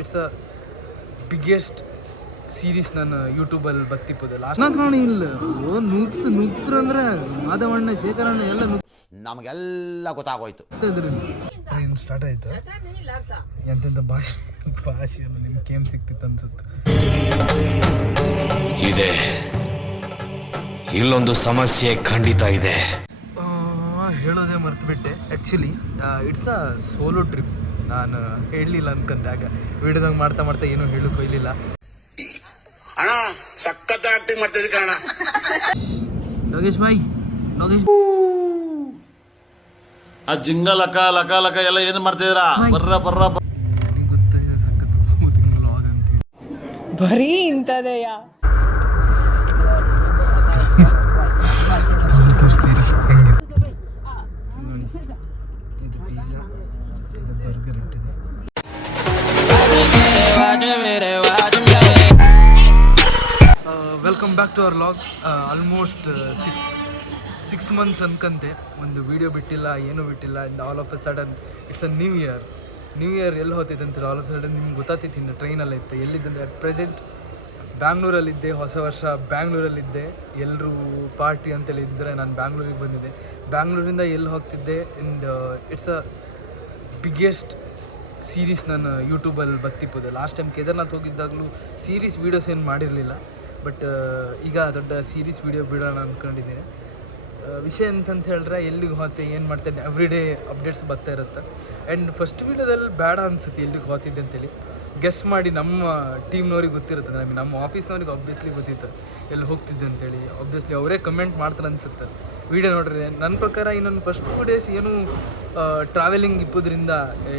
It's a biggest series ನಾನು ಯೂಟ್ಯೂಬಲ್ಲಿ ಬರ್ತಿಪ್ಪೋದು ಲಾಸ್ಟ್ ಕಾಣಿ ಇಲ್ಲ ನುಗ್ತಂದ್ರೆ ಮಾಧವಣ್ಣ ಶೇಖರಣ್ಣ ಎಲ್ಲ ನಮಗೆಲ್ಲ ಗೊತ್ತಾಗೋಯ್ತು. ಟ್ರೈನ್ ಸ್ಟಾರ್ಟ್ ಆಯ್ತು. ಎಂತೆಂಥ ಭಾಷೆಯನ್ನು ನಿಮ್ಗೆ ಕೇಮ್ ಸಿಕ್ತಿತ್ತು ಅನ್ಸುತ್ತೆ. ಇದೆ ಇಲ್ಲೊಂದು ಸಮಸ್ಯೆ ಖಂಡಿತ ಇದೆ. ಹೇಳೋದೇ ಮರ್ತುಬಿಟ್ಟೆ. Actually it's a solo trip. ನಾನು ಹೇಳಲಿಲ್ಲ ಅನ್ಕೊಂಡಾಗ ವಿಡಿಯೋದಾಗ ಮಾಡ್ತಾ ಮಾಡ್ತಾ ಏನೂ ಹೇಳಕ್ಕೆ ಹೋಗ್ಲಿಲ್ಲ. ಅಣ್ಣ ಸಖತ್ ಆಕ್ಟಿಂಗ್ ಮಾಡ್ತಿದ್ದೆ ಕಣ. ಯೋಗೇಶ್ ಬಾಯ್, ಯೋಗೇಶ್ ಆ ಜಿಂಗ ಲಕ ಲಕ ಲಕ ಎಲ್ಲ ಏನು ಮಾಡ್ತಿದ್ದೀರಾ? ಬರ್ರ ಬರ್ರ ನನಗೆ ಗೊತ್ತಾಗಿದೆ ಸಖತ್ ಲಾಗ್ ಅಂತ ಬರೀ ಇಂಥದೆಯಾ? ತೋರಿಸ್ತೀರಾ ಹೆಂಗಿದೆ? ಇದು ಪಿಜ್ಜಾ, ಇದು ಬರ್ಗರ್ ಇಟ್ಟಿದೆ. Welcome back to our vlog. Almost six months ಅನ್ಕಂತೆ ಒಂದು ವೀಡಿಯೋ ಬಿಟ್ಟಿಲ್ಲ, ಏನೂ ಬಿಟ್ಟಿಲ್ಲ. And all of a sudden it's a new year ಎಲ್ಲಿ ಹೋಗ್ತಿದ್ದೆ ಅಂತೀರ. ಆಲ್ ಆಫ್ ಎ ಸಡನ್ ನಿಮ್ಗೆ ಗೊತ್ತಾಗ್ತಿತ್ತು ಇನ್ನು ಟ್ರೈನಲ್ಲಿ ಇತ್ತು. ಎಲ್ಲಿದ್ದಂದರೆ ಅಟ್ ಪ್ರೆಸೆಂಟ್ ಬ್ಯಾಂಗ್ಳೂರಲ್ಲಿದ್ದೆ. ಹೊಸ ವರ್ಷ ಬ್ಯಾಂಗ್ಳೂರಲ್ಲಿದ್ದೆ. ಎಲ್ಲರೂ ಪಾರ್ಟಿ ಅಂತೇಳಿ ಇದ್ದರೆ ನಾನು ಬ್ಯಾಂಗ್ಳೂರಿಗೆ ಬಂದಿದ್ದೆ. ಬ್ಯಾಂಗ್ಳೂರಿಂದ ಎಲ್ಲಿ ಹೋಗ್ತಿದ್ದೆ. And it's a biggest series ನಾನು ಯೂಟ್ಯೂಬಲ್ಲಿ ಬರ್ತಿಪ್ಪೋದು. ಲಾಸ್ಟ್ ಟೈಮ್ ಕೇದಾರ್ನಾಥ್ ಹೋಗಿದ್ದಾಗಲೂ ಸೀರೀಸ್ ವೀಡಿಯೋಸ್ ಏನು ಮಾಡಿರಲಿಲ್ಲ. ಬಟ್ ಈಗ ದೊಡ್ಡ ಸೀರೀಸ್ ವೀಡಿಯೋ ಬಿಡೋಣ ಅಂದ್ಕೊಂಡಿದ್ದೀನಿ. ವಿಷಯ ಅಂತಂತ ಹೇಳಿದ್ರೆ ಎಲ್ಲಿಗೆ ಹೋಗ್ತೆ, ಏನು ಮಾಡ್ತೇನೆ, ಎವ್ರಿ ಡೇ ಅಪ್ಡೇಟ್ಸ್ ಬರ್ತಾ ಇರುತ್ತೆ. ಆ್ಯಂಡ್ ಫಸ್ಟ್ ವೀಡಿಯೋದಲ್ಲಿ ಬೇಡ ಅನಿಸುತ್ತೆ ಎಲ್ಲಿಗೆ ಹೋಗ್ತಿದ್ದೆ ಅಂತೇಳಿ. ಗೆಸ್ ಮಾಡಿ ನಮ್ಮ ಟೀಮ್ನವ್ರಿಗೆ ಗೊತ್ತಿರುತ್ತೆ, ನಮ್ಮ ಆಫೀಸ್ನವ್ರಿಗೆ ಆಬ್ವಿಯಸ್ಲಿ ಗೊತ್ತಿತ್ತು ಎಲ್ಲಿ ಹೋಗ್ತಿದ್ದೆ ಅಂತೇಳಿ. ಆಬ್ವಿಯಸ್ಲಿ ಅವರೇ ಕಮೆಂಟ್ ಮಾಡ್ತಾರೆ ಅನಿಸುತ್ತೆ ವೀಡಿಯೋ ನೋಡ್ರಿ. ನನ್ನ ಪ್ರಕಾರ ಇನ್ನೊಂದು ಫಸ್ಟ್ 2 ಡೇಸ್ ಏನು ಟ್ರಾವೆಲಿಂಗ್ ಇಪ್ಪೋದ್ರಿಂದ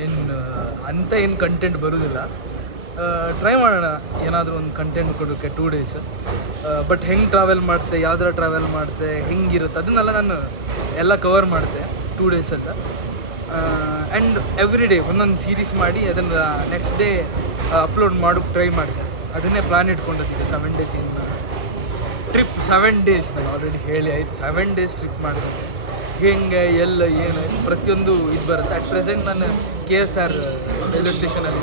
ಏನು ಕಂಟೆಂಟ್ ಬರೋದಿಲ್ಲ. ಟ್ರೈ ಮಾಡೋಣ ಏನಾದರೂ ಒಂದು ಕಂಟೆಂಟ್ ಕೊಡೋಕ್ಕೆ 2 ಡೇಸ್. ಬಟ್ ಹೆಂಗೆ ಟ್ರಾವೆಲ್ ಮಾಡ್ತೆ, ಯಾವ್ದಾರ ಟ್ರಾವೆಲ್ ಮಾಡ್ತೆ, ಹೆಂಗಿರುತ್ತೆ ಅದನ್ನೆಲ್ಲ ನಾನು ಎಲ್ಲ ಕವರ್ ಮಾಡ್ತೆ 2 ಡೇಸ್ ಅಂತ. ಆ್ಯಂಡ್ ಎವ್ರಿ ಡೇ ಒಂದೊಂದು ಸೀರೀಸ್ ಮಾಡಿ ಅದನ್ನು ನೆಕ್ಸ್ಟ್ ಡೇ ಅಪ್ಲೋಡ್ ಮಾಡೋಕ್ಕೆ ಟ್ರೈ ಮಾಡಿದೆ. ಅದನ್ನೇ ಪ್ಲ್ಯಾನ್ ಇಟ್ಕೊಂಡಿದ್ದೆ 7 ಡೇಸ್ ಇನ್ನು ಟ್ರಿಪ್. 7 ಡೇಸ್ ನಾನು ಆಲ್ರೆಡಿ ಹೇಳಿ ಆಯಿತು. 7 ಡೇಸ್ ಟ್ರಿಪ್ ಮಾಡಿದೆ. ಹೆಂಗೆ ಎಲ್ಲ ಏನು ಪ್ರತಿಯೊಂದು ಇದು ಬರುತ್ತೆ. ಅಟ್ ಪ್ರೆಸೆಂಟ್ ನಾನು KSR ರೈಲ್ವೆ ಸ್ಟೇಷನಲ್ಲಿ.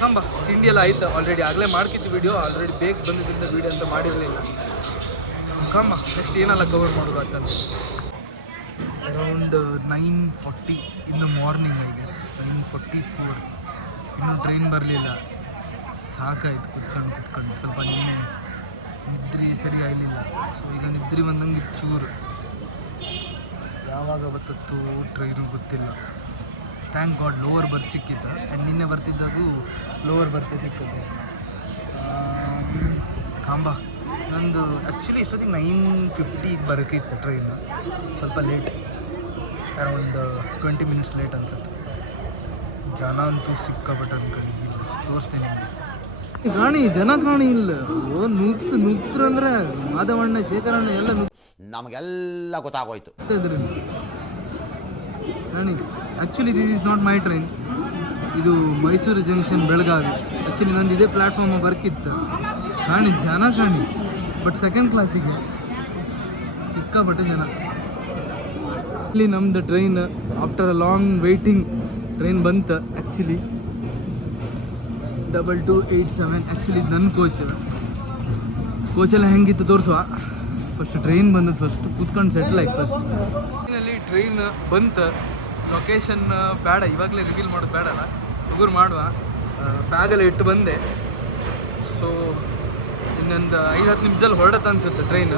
ಕಂಬ ತಿಂಡಿ ಎಲ್ಲ ಆಯ್ತು ಆಲ್ರೆಡಿ. ಆಗಲೇ ಮಾಡ್ಕಿತ್ತು ವೀಡಿಯೋ. ಆಲ್ರೆಡಿ ಬೇಗ ಬಂದಿದ್ದರಿಂದ ವೀಡಿಯೋ ಅಂತ ಮಾಡಿರಲಿಲ್ಲ. ಕಂಬ ನೆಕ್ಸ್ಟ್ ಏನೆಲ್ಲ ಕವರ್ ಮಾಡೋದು ಅಂತಂದು around 9:40 in the morning, I guess 9:44. ಇನ್ನೂ ಟ್ರೈನ್ ಬರಲಿಲ್ಲ. ಸಾಕಾಯ್ತು ಕುತ್ಕೊಂಡು ಸ್ವಲ್ಪ ನಿದ್ರೆ ಸರಿ ಆಗಲಿಲ್ಲ. ಸೊ ಈಗ ನಿದ್ರೆ ಬಂದಂಗೆ ಚೂರು. ಯಾವಾಗ ಬರ್ತತ್ತೋ ಟ್ರೈನು ಗೊತ್ತಿಲ್ಲ. ಥ್ಯಾಂಕ್ ಗಾಡ್ ಲೋವರ್ ಬರ್ತ್ ಸಿಕ್ಕಿತ್ತು. ಆ್ಯಂಡ್ ನಿನ್ನೆ ಬರ್ತಿದ್ದಾಗೂ ಲೋವರ್ ಬರ್ತೆ ಸಿಕ್ಕಿದೆ. ಕಾಂಬ ನಂದು ಆ್ಯಕ್ಚುಲಿ ಇಷ್ಟೊತ್ತಿಗೆ 9:50 ಬರೋಕ್ಕಿತ್ತು ಟ್ರೈನು. ಸ್ವಲ್ಪ ಲೇಟ್, ಅರೌಂಡ್ 20 ಮಿನಿಟ್ಸ್ ಲೇಟ್ ಅನ್ಸುತ್ತೆ. ಜನ ಅಂತೂ ಸಿಕ್ಕಾಪಟ್ಟೆ ಅನ್ಕೊಂಡಿದ್ದಿಲ್ಲ. ತೋರಿಸ್ತೇನೆ ನಿಮಗೆ. ಕಾಣಿ ಜನ ಕಾಣಿ ಇಲ್ಲ. ನುಗ್ತಂದ್ರೆ ಮಾಧವಣ್ಣ ಶೇಖರಣ್ಣ ಎಲ್ಲ ನಮಗೆಲ್ಲ ಗೊತ್ತಾಗೋಯ್ತು. ಕಾಣಿ actually this is not my train. ಇದು ಮೈಸೂರು ಜಂಕ್ಷನ್ ಬೆಳಗಾವಿ. ಆ್ಯಕ್ಚುಲಿ ನಂದು ಇದೇ ಪ್ಲ್ಯಾಟ್ಫಾರ್ಮ್ ಬರ್ಕಿತ್ತು. ಜನ ಕಾಣಿ. ಬಟ್ ಸೆಕೆಂಡ್ ಕ್ಲಾಸಿಗೆ ಸಿಕ್ಕಾಪಟ್ಟೆ ಜನ. ಇಲ್ಲಿ ನಮ್ಮದು train after a long waiting train ಬಂತು. ಆ್ಯಕ್ಚುಲಿ 2287. ಆ್ಯಕ್ಚುಲಿ ಇದು ನನ್ನ ಕೋಚೆಲ್ಲ ಹೆಂಗಿತ್ತು ತೋರಿಸುವ. ಫಸ್ಟ್ ಟ್ರೈನ್ ಬಂದದ್ದು, ಫಸ್ಟ್ ಕೂತ್ಕೊಂಡು ಸೆಟ್ಲ್ ಆಯ್ತು. ಫಸ್ಟ್ ಟ್ರೈನಲ್ಲಿ ಟ್ರೈನ್ ಬಂತು. ಲೊಕೇಶನ್ ಬೇಡ, ಇವಾಗಲೇ ರಿವೀಲ್ ಮಾಡೋದು ಬೇಡಲ್ಲ, ಹುಡುಗರು ಮಾಡುವ. ಬ್ಯಾಗಲ್ಲಿ ಇಟ್ಟು ಬಂದೆ. ಸೊ ಇನ್ನೊಂದು 5-10 ನಿಮಿಷದಲ್ಲಿ ಹೊರಡತ್ತೆ ಅನಿಸುತ್ತೆ ಟ್ರೈನ್.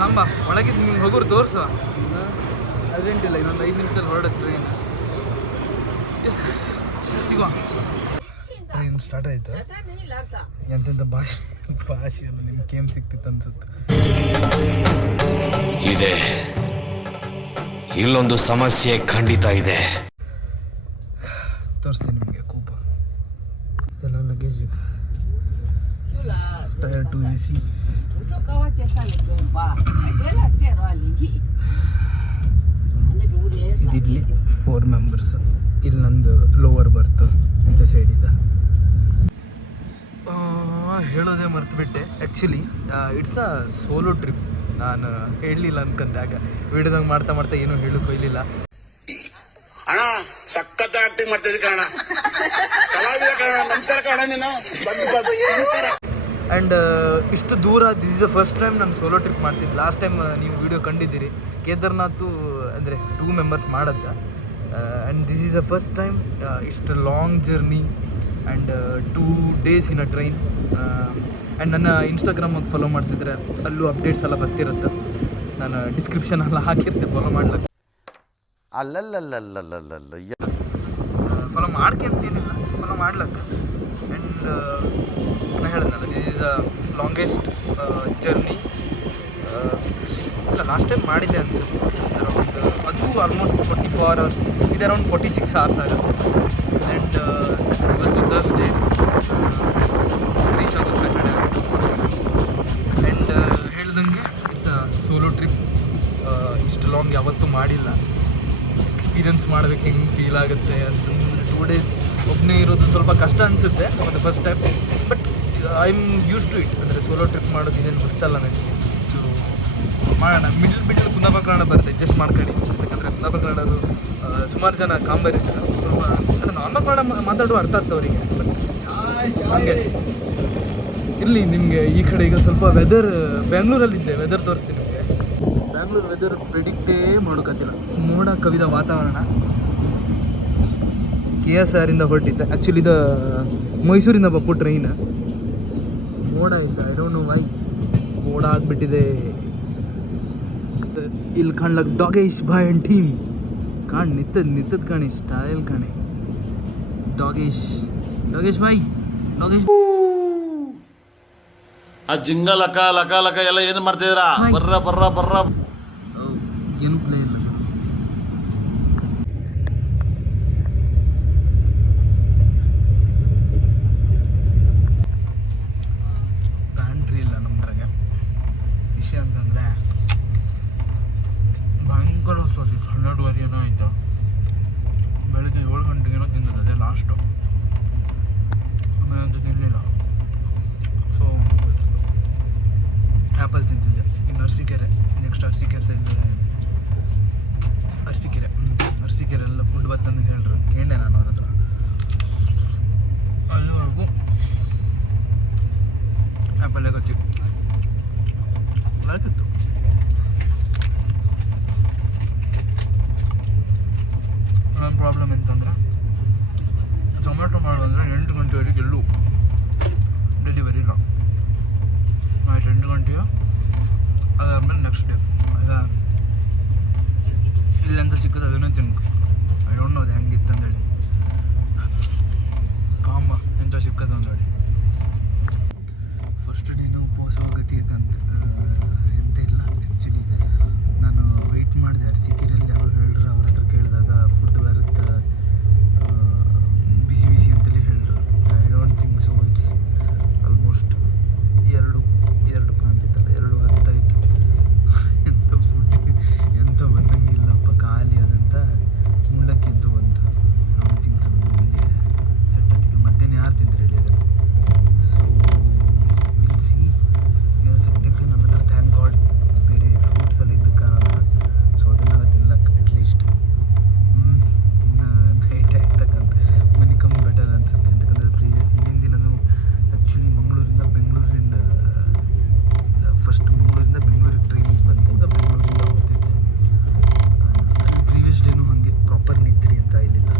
ಕಂಬ ಒಳಗಿದ್ದು ನಿಮ್ಗೆ ಹುಡುಗರು ತೋರಿಸುವ. ಅರ್ಜೆಂಟಿಲ್ಲ, ಇನ್ನೊಂದು 5 ನಿಮಿಷದಲ್ಲಿ ಹೊರಡತ್ತೆ ಟ್ರೈನ್. ಸಿಗುವ. ಟ್ರೈನ್ ಸ್ಟಾರ್ಟ್ ಆಯಿತು. ಎಂತೆಂಥ ಭಾಷೆಯನ್ನು ನಿಮ್ಗೆ ಕೇಮ್ ಸಿಕ್ತಿತ್ತು ಅನ್ಸುತ್ತೆ. ಇದೆ ಇಲ್ಲೊಂದು ಸಮಸ್ಯೆ ಖಂಡಿತ ಇದೆ. ತೋರಿಸ್ತೀನಿ ನಿಮಗೆ. ಕೋಪ ಇದೆಲ್ಲ ಲಗೇಜ್, ಟೈರ್ 2 AC. ಇದಿಲ್ಲಿ 4 ಮೆಂಬರ್ಸ್. ಇಲ್ಲಿ ನಂದು ಲೋವರ್ ಬರ್ತು ಇಂಥ ಸೈಡ್ ಇದೆ. ಹೇಳೋದೇ ಮರ್ತುಬಿಟ್ಟೆ. Actually it's a solo trip. ನಾನು ಹೇಳಲಿಲ್ಲ ಅನ್ಕೊಂಡಾಗ ವಿಡಿಯೋದಾಗ ಮಾಡ್ತಾ ಏನೂ ಹೇಳಕ್ಕೆ ಹೋಗ್ಲಿಲ್ಲ. ಅಣ್ಣ ಸಖತ್ ಆಕ್ಟಿಂಗ್ ಮಾಡ್ತಿದ್ದೆ ಕಾರಣ ಕಲಾವಿದ ಕಾರಣ. ನಮಸ್ಕಾರ ಕಾರಣ ನೀನು ನಮಸ್ಕಾರ. ಆ್ಯಂಡ್ ಇಷ್ಟು ದೂರ this is the first time ನಾನು ಸೋಲೋ ಟ್ರಿಪ್ ಮಾಡ್ತಿದ್ದೆ. ಲಾಸ್ಟ್ ಟೈಮ್ ನೀವು ವಿಡಿಯೋ ಕಂಡಿದ್ದೀರಿ, ಕೇದಾರ್ನಾಥ್ ಅಂದರೆ 2 ಮೆಂಬರ್ಸ್ ಮಾಡದ್ದ. And this is the first time ಇಷ್ಟು long journey and 2 days in a train. And ನನ್ನ ಇನ್ಸ್ಟಾಗ್ರಾಮಾಗಿ ಫಾಲೋ ಮಾಡ್ತಿದ್ರೆ ಅಲ್ಲೂ ಅಪ್ಡೇಟ್ಸ್ ಎಲ್ಲ ಬರ್ತಿರುತ್ತೆ. ನಾನು ಡಿಸ್ಕ್ರಿಪ್ಷನ್ ಎಲ್ಲ ಹಾಕಿರ್ತೆ, ಫಾಲೋ ಮಾಡ್ಲಿಕ್ಕೆ. ಅಲ್ಲಲ್ಲಲ್ಲಲ್ಲಲ್ಲಲ್ಲ ಫಾಲೋ ಮಾಡ್ಕೆ ಅಂತೇನಿಲ್ಲ, ಫಾಲೋ ಮಾಡ್ಲಕ್ಕೆ. ಆ್ಯಂಡ್ ನಾನು ಹೇಳಿದ್ನಲ್ಲ, this is a longest journey. ಇಲ್ಲ, ಲಾಸ್ಟ್ ಟೈಮ್ ಮಾಡಿದ್ದೆ ಅನಿಸುತ್ತೆ ಅರೌಂಡ್, ಅದು ಆಲ್ಮೋಸ್ಟ್ 44 hours, ಇದು ಅರೌಂಡ್ 46 hours ಆಗುತ್ತೆ. ಆ್ಯಂಡ್ ಇವತ್ತು ಥರ್ಸ್ಡೇ, ರೀಚ್ ಆಗೋದು ಸ್ಯಾಟರ್ಡೇ ಆಗುತ್ತೆ. ಆ್ಯಂಡ್ ಹೇಳ್ದಂಗೆ ಇಟ್ಸ್ ಅ ಸೋಲೋ ಟ್ರಿಪ್. ಇಷ್ಟು ಲಾಂಗ್ ಯಾವತ್ತೂ ಮಾಡಿಲ್ಲ. ಎಕ್ಸ್ಪೀರಿಯನ್ಸ್ ಮಾಡ್ಬೇಕು, ಹೆಂಗೆ ಫೀಲ್ ಆಗುತ್ತೆ ಅಂತಂದ್ರೆ 2 days ಒಬ್ಬನೇ ಇರೋದು ಸ್ವಲ್ಪ ಕಷ್ಟ ಅನಿಸುತ್ತೆ ಮತ್ತು first time. But I am use to it. ಅಂದರೆ ಸೋಲೋ ಟ್ರಿಪ್ ಮಾಡೋದು ಇದೇನು ಗೊತ್ತಲ್ಲ ನನಗೆ. ಸೊ ಮಾಡೋಣ. ಮಿಡಲ್ ಕುಂದಾಪ ಕನ್ನಡ ಬರುತ್ತೆ, ಅಡ್ಜಸ್ಟ್ ಮಾಡ್ಕೊಳ್ಳಿ. ಯಾಕಂದರೆ ಕುಂದಾಪ ಕನ್ನಡದು ಸುಮಾರು ಜನ ಕಾಂಬರ್ ಇರ್ತಾರೆ. ಸ್ವಲ್ಪ ಅಂದರೆ ನಾರ್ಮಲ್ ಕನ್ನಡ ಮಾತಾಡುವ ಅರ್ಥ ಆಗ್ತದೆ ಅವರಿಗೆ. ಬಟ್ ಹಾಗೆ ಇರಲಿ. ನಿಮಗೆ ಈ ಕಡೆ ಈಗ ಸ್ವಲ್ಪ ವೆದರ್, ಬೆಂಗಳೂರಲ್ಲಿದ್ದೆ, ವೆದರ್ ತೋರಿಸ್ತೀನಿ ನಿಮಗೆ. ಬ್ಯಾಂಗ್ಳೂರು ವೆದರ್ ಪ್ರೆಡಿಕ್ಟೇ ಮಾಡೋಕ್ಕತ್ತಿಲ್ಲ. ಮೋಡ ಕವಿದ ವಾತಾವರಣ. KSR ಇಂದ ಹೊರಟಿದ್ದೆ. ಆ್ಯಕ್ಚುಲಿ ಇದು ಮೈಸೂರಿಂದ ಬಪ್ಪು ಟ್ರೈನ್. ಮೋಡ ಇದ್ದ, ಐ ಡೋಂಟ್ ನೋ ವೈ ಮೋಡ ಆಗಿಬಿಟ್ಟಿದೆ. ಇಲ್ಲಿ ಕಾಣ್ಲಕ್ಕೆ ಡಾಗೇಶ್ ಬಾಯ್ ಆ್ಯಂಡ್ ಟೀಮ್ ನಿತ್ತದ ಕಾಣಿ, ಸ್ಟೈಲ್ ಕಾಣಿ. ಡಾಗೇಶ್ ಬಾಯ್, ಡಾಗೇಶ್ ಆ ಜಿಂಗ ಲಕ ಲಕ ಲಕ ಎಲ್ಲ ಏನು ಮಾಡ್ತಿದ್ದೀರಾ? ಬರ್ರ ಏನು ಪ್ಲೇ ಇಲ್ಲ. ಪ್ಯಾಂಟ್ರಿ ಇಲ್ಲ ನಮ್ಮದ್ರಾಗೆ. ವಿಷಯ ಅಂತಂದರೆ ಭಯಂಕರ ಹೊಸೋದು. 12:30 ಏನೋ ಆಯಿತು. ಬೆಳಗ್ಗೆ 7 ಗಂಟೆಗೇನೋ ತಿಂದದ್ದು, ಅದೇ ಲಾಸ್ಟು. ಆಮೇಲೆ ಅಂತೂ ತಿನ್ನಲಿಲ್ಲ. So apple ತಿಂತಿದ್ದೆ. ಇನ್ನು ಅರಸೀಕೆರೆ, ನೆಕ್ಸ್ಟ್ ಅರಸೀಕೆರೆ ಎಲ್ಲ ಫುಡ್ ಬರ್ತಂದು ಹೇಳ್ರು. ಕೇಂಡೆ ನಾನು ಅವ್ರ ಹತ್ರ. ಅಲ್ಲಿವರೆಗೂ ಆ್ಯಪಲ್ಲೇ ಗೊತ್ತಿ ಆಗ್ತಿತ್ತು. ನನ್ನ ಪ್ರಾಬ್ಲಮ್ ಎಂತಂದರೆ, ಜೊಮ್ಯಾಟೊ ಮಾಡೋದಂದರೆ 8 ಗಂಟೆವರೆಗೆ ಎಲ್ಲೂ ಡೆಲಿವರಿ ಇಲ್ಲ. ಆಯ್ತು 8 ಗಂಟೆಗೆ, ಅದಾದ್ಮೇಲೆ ನೆಕ್ಸ್ಟ್ ಡೇ ಆಗ ಇಲ್ಲೆಂತ ಸಿಕ್ಕದು ಅದನ್ನೇ ತಿನ್ಬೇಕು. ಐ ಡೋಂಟ್ ನೋ ಅದು ಹೆಂಗಿತ್ತು ಅಂದೇಳಿ. ಕಾಂಬ ಎಂತ ಸಿಕ್ಕದು ಅಂದೇಳಿ. ಫಸ್ಟ್ ಡೇನು ಉಪವಾಸವಾಗತಿ ಅಂತ ಎಂತ ಇಲ್ಲ. ಆ್ಯಕ್ಚುಲಿ ನಾನು ವೆಯ್ಟ್ ಮಾಡಿದೆ. ಅರಸೀಕೆರೆಯಲ್ಲಿ ಯಾರೋ ಹೇಳ್ರು, ಅವ್ರ ಹತ್ರ ಕೇಳಿದಾಗ ಫುಡ್ ಬರುತ್ತೆ ಬಿಸಿ ಬಿಸಿ ಅಂತಲೇ ಹೇಳ್ರು. I don't think so. It's almost 2 ಕಾಣ್ತಿತ್ತಲ್ಲ, 2:10 ಆಯಿತು. ಎಂಥ ಫುಡ್ ಎಂಥ ಬಂದಂಗಿಲ್ಲಪ್ಪ, ಖಾಲಿ ಆದಂಥ ಮುಂಡಕ್ಕೆ ಎಂತ ಬಂತು. ಐ ಥಿಂಕ್ ಸೊ ನನಗೆ ಸೆಟ್ ಆಗ್ತಿತ್ತು. ಮತ್ತೇನು ಯಾರು ತಿಂದ್ರೆ ಹೇಳಿ ಅದನ್ನು. So will see. ಈಗ ಸದ್ಯಕ್ಕೆ ನನ್ನ ಹತ್ರ ಥ್ಯಾಂಕ್ ಗಾಡ್ ಬೇರೆ ಫ್ರೂಟ್ಸ್ ಎಲ್ಲ ಇದ್ದ ಕಾರಣ ಸೊ ಅದನ್ನೆಲ್ಲ ತಿನ್ಲಕ್ಕೆ ಅಟ್ಲೀಸ್ಟ್ ಇನ್ನು ನೈಟ್ ಆಯ್ತಕ್ಕಂತ ಮನಿ ಕಮ್ ಬೆಟರ್ ಅನ್ಸುತ್ತೆ. ಅಂತಕ್ಕಂಥ ಪ್ರೀವಿಯಸ್ ಹಿಂದಿನ ದಿನವೂ ಆ್ಯಕ್ಚುಲಿ ಮಂಗಳೂರಿಂದ ಬೆಂಗಳೂರಿಗೆ ಟ್ರೈನಿಗೆ ಬಂದು ಬೆಂಗಳೂರಿಂದ ಹೋಗ್ತಿದ್ದೆ. ಅಲ್ಲಿ ಪ್ರೀವಿಯಸ್ ಡೇನೂ ಹಾಗೆ ಪ್ರಾಪರ್ ನಿದ್ರಿ ಅಂತ ಇರಲಿಲ್ಲ.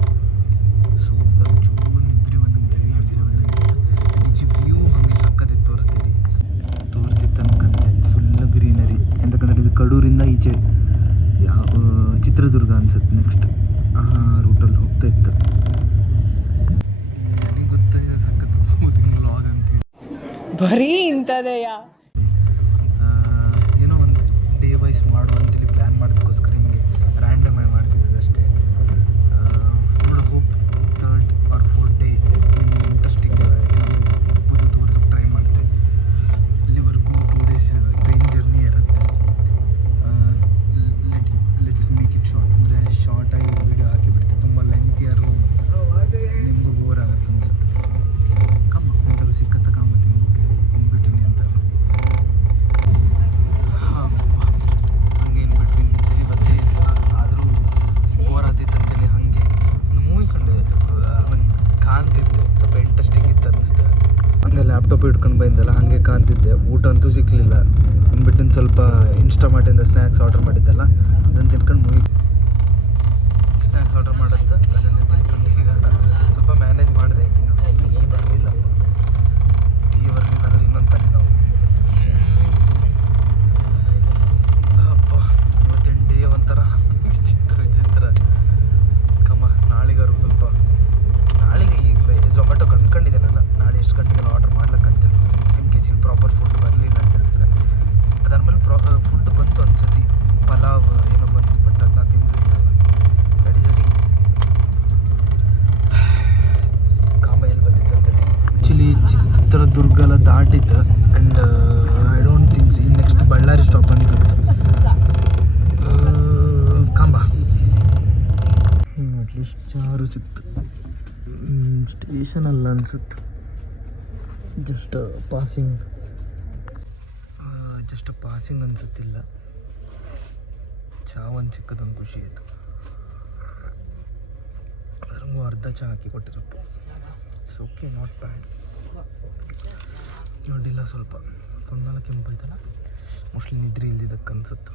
ಸೊ ಈಗ ಚೂರು ನಿದ್ರಿ ಬಂದಂಗೆ ನಿಜ ವ್ಯೂ ಹಾಗೆ ಸಕ್ಕತ್ತಿತ್ತು. ತೋರಿಸ್ತಿತ್ತು ಅನ್ಕಂತೆ. Full greenery. ಎಂತಕ್ಕಂದ್ರೆ ಇದು ಕಡೂರಿಂದ ಈಚೆ ಯಾವ ಚಿತ್ರದುರ್ಗ ಅನ್ಸುತ್ತೆ ನೆಕ್ಸ್ಟ್ ಆ ರೂಟಲ್ಲಿ ಹೋಗ್ತಾ ಇತ್ತು. ನನಗೆ ಗೊತ್ತಾಗಿದೆ ಸಕ್ಕತ್ತು ಲಾಗ್ ಅಂತೇಳಿ. ಬರೀ ಇಂಥದೆಯಾ? ಏನೋ ಒಂದು ಡೇ ವೈಸ್ ಮಾಡುವ ಅಂತೇಳಿ ಪ್ಲ್ಯಾನ್ ಮಾಡೋದಕ್ಕೋಸ್ಕರ ಹಿಂಗೆ ರ್ಯಾಂಡಮ್ ಆಗಿ ಮಾಡ್ತಿದ್ದೆ ಅಷ್ಟೇ. ನೋಡೋ hope 3rd or 4th day ನಿಮ್ಗೆ ಇಂಟ್ರೆಸ್ಟಿಂಗ್ ಏನೋ ತೋರ್ಸೋಕ್ಕೆ ಟ್ರೈ ಮಾಡ್ತೆ. ಇಲ್ಲಿವರೆಗೂ 2 days ಟ್ರೈನ್ ಜರ್ನಿ ಇರುತ್ತೆ. Let's make it short. ಅಂದರೆ ಶಾರ್ಟಾಗಿ ವೀಡಿಯೋ ಹಾಕಿಬಿಡ್ತೆ. ತುಂಬ ಲೆಂತಿಯಾರು ನಿಮಗೂ ಬೋರ್ ಆಗುತ್ತೆ ಅನ್ಸುತ್ತೆ. ಕಮ್ಮ ಎಂಥವ್ರು ಸಿಕ್ಕತ್ತ ಕಾಮ ತಿನ್ನೋಕ್ಕೆ ಇನ್ಬಿಟ್ಟಿನಿ ಅಂತಾರೆ. ಹಂಗೆ ಇನ್ಬಿಟ್ವೀನ್ ನಿದ್ರಿ ಬತ್ತೇ ಆದರೂ ಬೋರ್ ಆಗ್ತಿತ್ತು. ತೊಗೊಂಬಂದಲ್ಲ ಹಾಗೆ ಕಾಣ್ತಿದ್ದೆ. ಊಟ ಅಂತೂ ಸಿಕ್ಕಲಿಲ್ಲ. ಇನ್ಬಿಟ್ಟಿನ ಸ್ವಲ್ಪ ಇನ್ಸ್ಟಾಮಾರ್ಟಿಂದ ಸ್ನ್ಯಾಕ್ಸ್ ಆರ್ಡರ್ ಮಾಡಿದ್ದಲ್ಲ, ಅದನ್ನು ತಿನ್ಕೊಂಡು ಸ್ನ್ಯಾಕ್ಸ್ ಆರ್ಡರ್ ಮಾಡೋದು ಅದನ್ನೇ ತಿನ್ಕೊಂಡು ಈಗ ಸ್ವಲ್ಪ ಮ್ಯಾನೇಜ್ ಮಾಡಿದೆ. ಇನ್ನು ಟೀ ಬರಲಿಲ್ಲ ಅಂದರೆ ಇನ್ನೊಂದು ತಲೆ ನಾವು ಅಪ್ಪ. ಇವತ್ತಿನ ಡೇ ಒಂಥರ ವಿಚಿತ್ರ ಕಮ್ಮ. ನಾಳೆಗಾರು ಸ್ವಲ್ಪ ನಾಳೆಗೆ ಈಗಲೇ ಝೊಮ್ಯಾಟೊ ಕಂಡ್ಕೊಂಡಿದ್ದೆ ನಾನು, ನಾಳೆ ಎಷ್ಟು ಗಂಟೆಗೆಲ್ಲ ಆರ್ಡರ್ ಮಾಡ್ಲಿಕ್ಕಂತೇಳಿ, ಇನ್ ಕೇಸ್ ಇಲ್ಲಿ ಪ್ರಾಪರ್ ಫುಡ್ ಬರಲಿಲ್ಲ ಅಂತ ಹೇಳಿದ್ರೆ. ಅದಾದ್ಮೇಲೆ ಫುಡ್ ಬಂತು ಅನ್ಸತಿ, ಪಲಾವ್ ಏನೋ ಬಂತು, ಬಟ್ ಅದನ್ನ ತಿಂದಿಲ್ಲ. That is a thing. ಕಾಮ ಎಲ್ಲಿ ಬಂದಿತ್ತು ಅಂತೇಳಿ ಆ್ಯಕ್ಚುಲಿ ಚಿತ್ರದುರ್ಗ ದಾಟಿತ್ತು. ಆ್ಯಂಡ್ ಐ ಡೋಂಟ್ ಥಿಂಕ್ಸ್ ಈ ನೆಕ್ಸ್ಟ್ ಬಳ್ಳಾರಿ ಸ್ಟಾಪ್ ಅನ್ಸುತ್ತೆ. ಕಾಂಬ ಅಟ್ಲೀಸ್ಟ್ ಚಾರು ಸಿಕ್ತು. ಸ್ಟೇಷನ್ ಅಲ್ಲ ಅನ್ಸುತ್ತೆ, ಜಸ್ಟ್ ಪಾಸಿಂಗ್ ಅನ್ಸುತ್ತಿಲ್ಲ. ಚಾ ಒಂದು ಸಿಕ್ಕದೊಂದು ಖುಷಿ ಆಯಿತು. ಅದ್ರಂಗೂ ಅರ್ಧ ಚಹಾ ಹಾಕಿ ಕೊಟ್ಟಿರಪ್ಪ. It's okay, not bad. ನೋಡಿಲ್ಲ, ಸ್ವಲ್ಪ ಕಣ್ಣೆಲ್ಲ ಕೆಂಪಾಯ್ತಲ್ಲ, ಮೋಸ್ಟ್ಲಿ ನಿದ್ರೆ ಇಲ್ದಿದ್ದಕ್ಕೆ ಅನ್ಸುತ್ತೆ.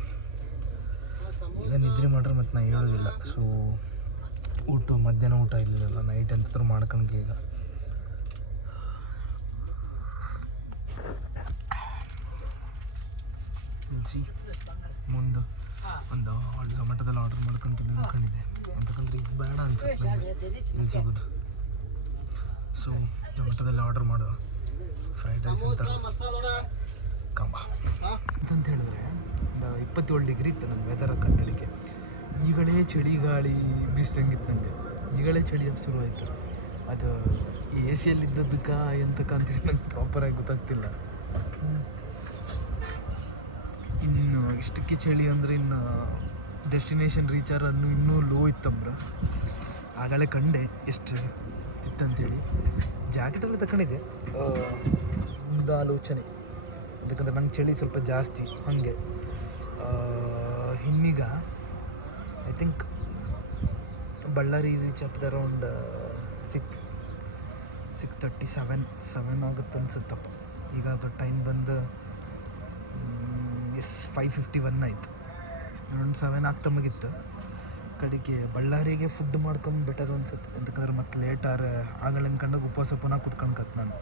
ಈಗ ನಿದ್ರೆ ಮಾಡ್ರೆ ಮತ್ತು ನಾ ಹೇಳೋದಿಲ್ಲ. ಸೊ ಮಧ್ಯಾಹ್ನ ಊಟ ಇರಲಿಲ್ಲ, ನೈಟ್ ಎಂತಾದ್ರೂ ಮಾಡ್ಕೊಂಡ್ಗೆ ಈಗ. ಮುಂದೆ ಒಂದು ಝೊಮ್ಯಾಟೊದಲ್ಲಿ ಆರ್ಡರ್ ಮಾಡ್ಕೊಂತೀನಿ ಅಂದ್ಕೊಂಡಿದ್ದೆ, ಅಂತಕಂದ್ರೆ ಇದು ಬೇಡ ಅನ್ಸುತ್ತೆ ನನಗೆ ಇಲ್ಲಿ ಸಿಗೋದು. ಸೊ ಝೊಮ್ಯಾಟೊದಲ್ಲಿ ಆರ್ಡರ್ ಮಾಡೋ ಫ್ರೈಡ್ ರೈಸ್ ಅಂತ ಕಾಂಬ ಅಂತಂತ ಹೇಳಿದ್ರೆ ಒಂದು 27 ಡಿಗ್ರಿ ಇತ್ತು ನನ್ನ ವೆದರ್ ಕಂಡಳಿಕೆ. ಈಗಲೇ ಚಳಿಗಾಳಿ ಬೀಸ್ದಂಗಿತ್ತು ನನಗೆ. ಈಗಲೇ ಚಳಿ ಶುರುವಾಯಿತು. ಅದು ಎ ಸಿಯಲ್ಲಿದ್ದದಕ್ಕೆ ಎಂತಕ್ಕ ಅಂತೇಳಿ ನಂಗೆ ಪ್ರಾಪರಾಗಿ ಗೊತ್ತಾಗ್ತಿಲ್ಲ. ಇನ್ನು ಇಷ್ಟಕ್ಕೆ ಚಳಿ ಅಂದರೆ ಇನ್ನು ಡೆಸ್ಟಿನೇಷನ್ ರೀಚಾರ್ ಅನ್ನು ಇನ್ನೂ ಲೋ ಇತ್ತಂಬ್ರ. ಆಗಲೇ ಕಂಡೆ ಎಷ್ಟು ಇತ್ತಂತೇಳಿ. ಜಾಕೆಟೆಲ್ಲ ತಗೊಂಡಿದ್ದೆ ಒಂದು ಆಲೋಚನೆ, ಯಾಕಂದ್ರೆ ನಂಗೆ ಚಳಿ ಸ್ವಲ್ಪ ಜಾಸ್ತಿ ಹಾಗೆ. ಇನ್ನೀಗ ಐ ಥಿಂಕ್ ಬಳ್ಳಾರಿ ರೀಚ್ ಆಗ್ತದೆ ಅರೌಂಡ್ 6:37 ಆಗುತ್ತೆ ಅನ್ಸುತ್ತಪ್ಪ. ಈಗ ಟೈಮ್ ಬಂದು 5:51 ಆಯಿತು. ಅರೌಂಡ್ 7 ಆಗ್ತಮ್ಗಿತ್ತು. ಕಡೆಗೆ ಬಳ್ಳಾರಿಗೆ ಫುಡ್ ಮಾಡ್ಕೊಂಡು ಬೆಟರ್ ಅನ್ಸುತ್ತೆ, ಎಂತಕ್ಕಂದ್ರೆ ಮತ್ತೆ ಲೇಟ್ ಆಗಲ್ಲ ಅನ್ಕೊಂಡಾಗ ಉಪವಾಸ ಪುನಃ ಕುತ್ಕೊಂಡ್ಕತ್ ನಾನು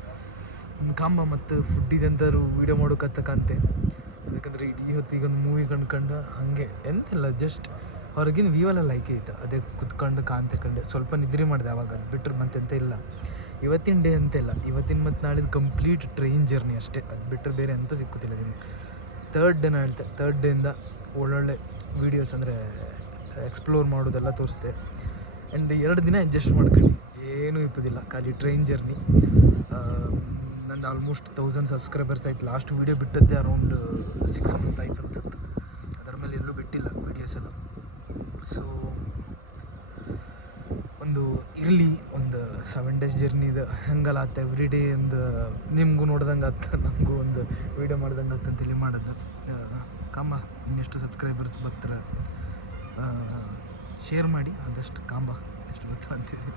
ಕಾಂಬ. ಮತ್ತು ಫುಡ್ ಇದಂತಾರು ವೀಡಿಯೋ ಮಾಡೋಕತ್ತಕ್ಕಂತೆ, ಯಾಕಂದರೆ ಇಡೀ ಹೊತ್ತು ಈಗ ಒಂದು ಮೂವಿ ಕಂಡ್ಕೊಂಡು ಹಾಗೆ ಎಂತಿಲ್ಲ, ಜಸ್ಟ್ ಹೊರಗಿನ ವ್ಯೂವೆಲ್ಲ ಲೈಕ್ ಐತೆ. ಅದೇ ಕುತ್ಕೊಂಡು ಕಾಂತಕೊಂಡೆ ಸ್ವಲ್ಪ ನಿದ್ರೆ ಮಾಡಿದೆ ಅವಾಗ. ಅದು ಬಿಟ್ಟರೆ ಮತ್ತೆಂತ ಇಲ್ಲ. ಇವತ್ತಿನ ಡೇ ಅಂತ ಇಲ್ಲ, ಇವತ್ತಿನ ಮತ್ತು ನಾಳಿದ್ದು ಕಂಪ್ಲೀಟ್ ಟ್ರೈನ್ ಜರ್ನಿ ಅಷ್ಟೇ. ಅದು ಬಿಟ್ಟರೆ ಬೇರೆ ಎಂತ ಸಿಕ್ಕುತ್ತಿಲ್ಲ ನಿಮಗೆ. 3rd ಡೇನ ಹೇಳ್ತೆ, 3rd ಡೇಯಿಂದ ಒಳ್ಳೊಳ್ಳೆ ವೀಡಿಯೋಸ್ ಅಂದರೆ ಎಕ್ಸ್ಪ್ಲೋರ್ ಮಾಡೋದೆಲ್ಲ ತೋರಿಸ್ದೆ. ಆ್ಯಂಡ್ 2 ದಿನ ಅಡ್ಜಸ್ಟ್ ಮಾಡ್ಕೊಂಡು ಏನೂ ಇಪ್ಪದಿಲ್ಲ, ಖಾಲಿ ಟ್ರೈನ್ ಜರ್ನಿ. ನಂದು ಆಲ್ಮೋಸ್ಟ್ 1000 ಸಬ್ಸ್ಕ್ರೈಬರ್ಸ್ ಆಯ್ತು. ಲಾಸ್ಟ್ ವೀಡಿಯೋ ಬಿಟ್ಟದ್ದೇ ಅರೌಂಡ್ 6 ಮಂತ್ ಆಯ್ತು ಅನ್ಸುತ್ತೆ. ಅದರ ಮೇಲೆ ಎಲ್ಲೂ ಬಿಟ್ಟಿಲ್ಲ ವೀಡಿಯೋಸ್ ಎಲ್ಲ. ಸೊ ಒಂದು ಇರಲಿ, ಒಂದು 7 ಡೇಸ್ ಜರ್ನಿದು ಹೆಂಗಲ್ಲ ಆತ ಎವ್ರಿ ಡೇ ಒಂದು ನಿಮಗೂ ನೋಡ್ದಂಗೆ ಆತ, ನಮಗೂ ಒಂದು ವೀಡಿಯೋ ಮಾಡ್ದಂಗೆ ಆತ ಅಂತೇಳಿ ಮಾಡೋದು ಕಾಂಬ. ಇನ್ನೆಷ್ಟು ಸಬ್ಸ್ಕ್ರೈಬರ್ಸ್ ಬರ್ತಾರೆ ಶೇರ್ ಮಾಡಿ ಆದಷ್ಟು ಕಾಂಬ ಎಷ್ಟು ಬರ್ತಾರೆ ಅಂತೇಳಿ.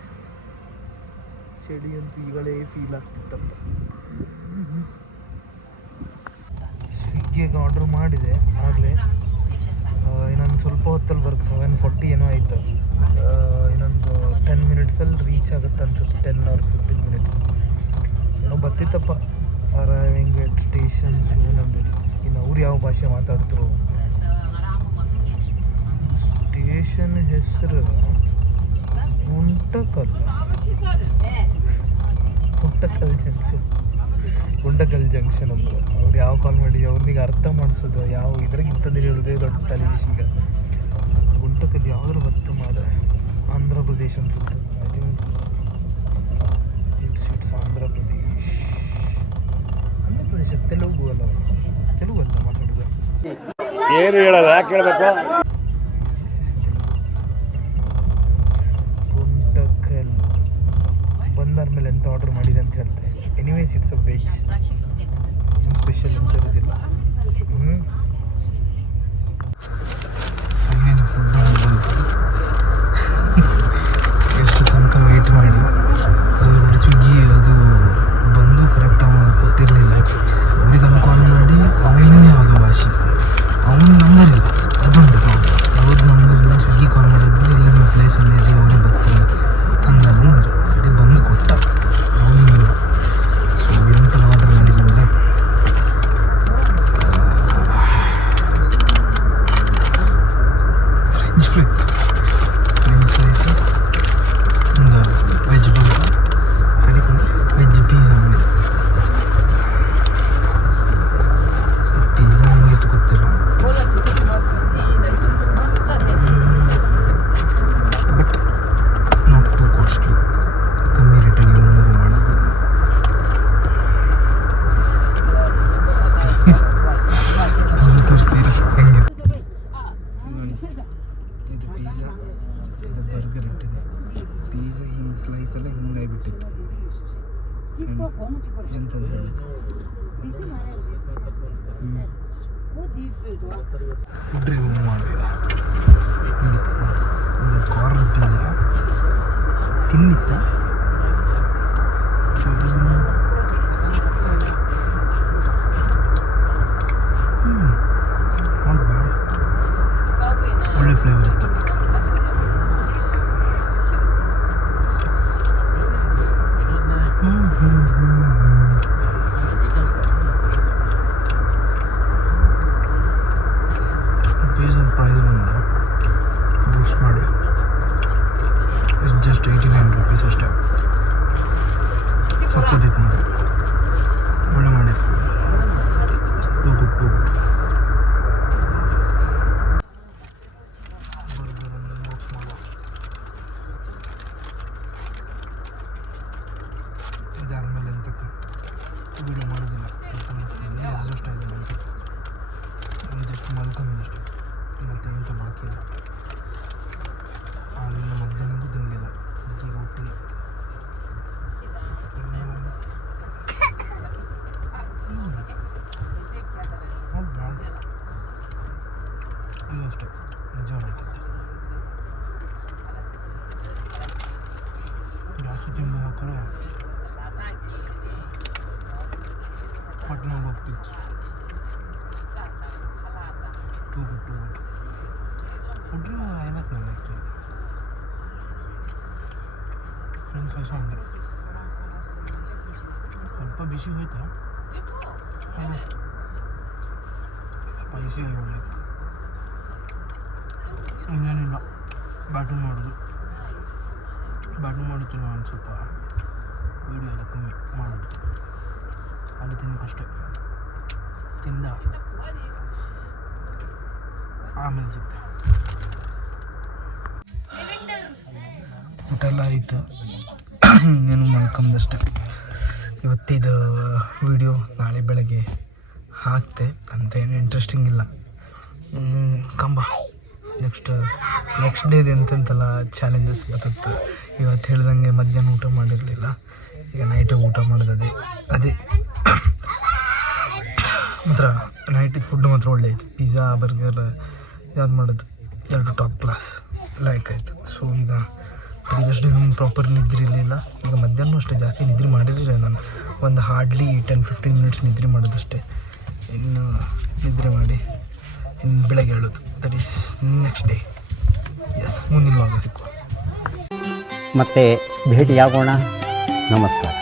ಚಳಿ ಅಂತೂ ಈಗಲೇ ಫೀಲ್ ಆಗ್ತಿತ್ತಪ್ಪ. ಸ್ವಿಗ್ಗಿಗೆ ಆರ್ಡ್ರ್ ಮಾಡಿದೆ ಆಗಲೇ. ಇನ್ನೊಂದು ಸ್ವಲ್ಪ ಹೊತ್ತಲ್ಲಿ ಬರೋಕ್ಕೆ 7:40 ಏನೋ ಆಯಿತು. ಇನ್ನೊಂದು 10 ಮಿನಿಟ್ಸಲ್ಲಿ ರೀಚ್ ಆಗುತ್ತೆ ಅನ್ಸುತ್ತೆ, 10 or 15 ಮಿನಿಟ್ಸ್ ಏನೋ ಬರ್ತಿತ್ತಪ್ಪ. ಅರೈವಿಂಗ್ ಎಟ್ ಸ್ಟೇಷನ್ ಸೂನ್ ಅಂದೇಳಿ. ಇನ್ನು ಅವ್ರು ಯಾವ ಭಾಷೆ ಮಾತಾಡ್ತರು. ಸ್ಟೇಷನ್ ಹೆಸರು ಗುಂಟಕಲ್ ಜಂಕ್ಷನ್ ಅಂದರು. ಅವ್ರು ಯಾವ ಕಾಲ್ ಮಾಡಿ ಅವ್ರನಿಗೆ ಅರ್ಥ ಮಾಡಿಸೋದು ಯಾವ ಇದ್ರಾಗ ಇಂಥದ್ದು ಹೇಳೋದೇ ದೊಡ್ಡ ತಲೆ ಬಿಸಿ. ಈಗ ಗುಂಟಕಲ್ ಯಾವ್ದಾರು ಬತ್ತು ಮಾಡ ಆಂಧ್ರ ಪ್ರದೇಶ್ ಅನ್ಸುತ್ತೆ. I think it's Andhra Pradesh. Telugu ಅಲ್ಲ ಮಾತಾಡೋದು. ಏನು ಹೇಳಲ್ಲ, ಯಾಕೆ ಹೇಳ್ಬೇಕು? ಗುಂಟಕಲ್ ಬಂದಾದ್ಮೇಲೆ ಎಂತ ಆರ್ಡರ್ ಮಾಡಿದೆ ಅಂತ ಹೇಳ್ತೆ. ಎನಿವೇಸ್ ಇಟ್ಸ್ ಅ ವೆಜ್, ಏನು ಸ್ಪೆಷಲ್ ಅಂತ ಇರೋದಿಲ್ಲ. ಇನ್ನೇನು ಫುಡ್ ಬಂತು, ಎಷ್ಟು ತನಕ ವೆಯ್ಟ್ ಮಾಡಿ ಅದು ಸ್ವಿಗ್ಗಿ ಅದು ಬಂದು ಕರೆಕ್ಟಾಗಿ ಕೊಟ್ಟಿರಲಿಲ್ಲ. ಸ್ಲೈಸ್ ಎಲ್ಲ ಹಿಂಗಾಗಿಬಿಟ್ಟಿತ್ತು. ಎಂತಂದು ಹೇಳೋದು, ಫುಡ್ ರಿವ್ಯೂ ಮಾಡುವ. ಒಂದು ಕಾರ್ನ್ ಪಿಜ್ಜಾ ತಿನ್ನಿತ್ತ ನಾಟ್ ಬ್ಯಾಡ್, ಒಳ್ಳೆ ಫ್ಲೇವರ್ ಇತ್ತು. ಪಿಜ್ಜಾ ಪ್ರೈಸ್ ಬಂದು ಬೂಸ್ಟ್ ಮಾಡಿ ಇಟ್ಸ್ ಜಸ್ಟ್ 89 ರೂಪೀಸ್ ಅಷ್ಟೇ. ಸಕ್ಕತ್ತಿತ್ತು ಮಾತ್ರ, ಒಳ್ಳೆ ಮಾಡಿದ್ರು. ಟೂ ಗುಡ್ ಬರ್ಗರನ್ನು ಬಾಕ್ಸ್ ಮಾಡುವ. ಇದಾದ್ಮೇಲೆ ಎಂತಕ್ಕೆ ವೀಡಿಯೋ ಮಾಡೋದಿಲ್ಲ, ಫುಲ್ಲೇ ಎಕ್ಸಾಸ್ಟ್ ಆಗಿದೆ ನನಗೆ. ಜಸ್ಟ್ ಮಲ್ಕೊಂಡಷ್ಟೇ, ಮತ್ತು ಎಂತ ಬಾಕಿ ಇಲ್ಲ. ಆಗಲಿಲ್ಲ, ಮಧ್ಯಾಹ್ನದ್ದು ತಿನ್ನಲಿಲ್ಲ, ಅದಕ್ಕೆ ಈಗ ಒಟ್ಟಿಗೆ ನಾಟ್ ಬ್ಯಾಡ್. ಇದು ಅಷ್ಟೇ ನಿಜವಾಗ್ತದೆ. ಜಾಸ್ತಿ ತಿಂದು ಹಾಕಿದ್ರೆ ಪಟ್ನ ಹೋಗ್ತಿತ್ತು. Too good food I like ನನ್ ಆ್ಯಕ್ಚುಲಿ. ಫ್ರೆಂಚ್ ಫ್ರೈಸ್ ಅಂದರೆ ಸ್ವಲ್ಪ ಬಿಸಿ ಹೋಯ್ತಾ, ಸ್ಪೈಸಿ ಆಗಿ ಒಳ್ಳೆ. ಇನ್ನೇನಿಲ್ಲ, ಬ್ಯಾಟಿಂಗ್ ಮಾಡುತ್ತೀನಿ. ನಾನು ಸ್ವಲ್ಪ ವೀಡಿಯೋ ಎಲ್ಲ ಕಮ್ಮಿ ಮಾಡೋದು, ಅಲ್ಲಿ ತಿನ್ನೋಕ್ಕಷ್ಟೇ. ತಿಂದ ಆಮೇಲೆ ಸಿಗ್ತದೆ. ಊಟ ಎಲ್ಲ ಆಯಿತು, ಏನು ಮಲ್ಕೊಂಡಷ್ಟೆ. ಇವತ್ತಿದು ವಿಡಿಯೋ ನಾಳೆ ಬೆಳಗ್ಗೆ ಹಾಕ್ತೆ, ಅಂತ ಏನು ಇಂಟ್ರೆಸ್ಟಿಂಗ್ ಇಲ್ಲ. ಕಂಬ ನೆಕ್ಸ್ಟ್ ಡೇದು ಎಂತೆಂತೆಲ್ಲ ಚಾಲೆಂಜಸ್ ಬರ್ತದೆ. ಇವತ್ತು ಹೇಳ್ದಂಗೆ ಮಧ್ಯಾಹ್ನ ಊಟ ಮಾಡಿರಲಿಲ್ಲ, ಈಗ ನೈಟಿಗೆ ಊಟ ಮಾಡೋದು ಅದೇ ಮಾತ್ರ. ನೈಟಿಗೆ ಫುಡ್ ಮಾತ್ರ ಒಳ್ಳೆ ಆಯಿತು. ಪಿಜ್ಜಾ ಬರ್ಗರ್ ಯಾವ್ದು ಮಾಡೋದು ಎರಡು ಟಾಪ್ ಕ್ಲಾಸ್ ಲೈಕ್ ಆಯಿತು. ಸೊ ಈಗ ಪ್ರೀವಿಯಸ್ ಡೇ ಪ್ರಾಪರ್ ನಿದ್ರೆ ಇರಲಿಲ್ಲ. ಈಗ ಮಧ್ಯಾಹ್ನ ಅಷ್ಟೇ ಜಾಸ್ತಿ ನಿದ್ರೆ ಮಾಡಿರಲಿಲ್ಲ ನಾನು, ಒಂದು ಹಾರ್ಡ್ಲಿ 10-15 ಮಿನಿಟ್ಸ್ ನಿದ್ರೆ ಮಾಡೋದಷ್ಟೇ. ಇನ್ನು ನಿದ್ರೆ ಮಾಡಿ ಇನ್ನು ಬೆಳಗ್ಗೆ ಹೇಳೋದು, that is next day. Yes, ಮುಂದಿನ ಭಾಗ ಸಿಕ್ಕುವ. ಮತ್ತೆ ಭೇಟಿಯಾಗೋಣ. ನಮಸ್ಕಾರ.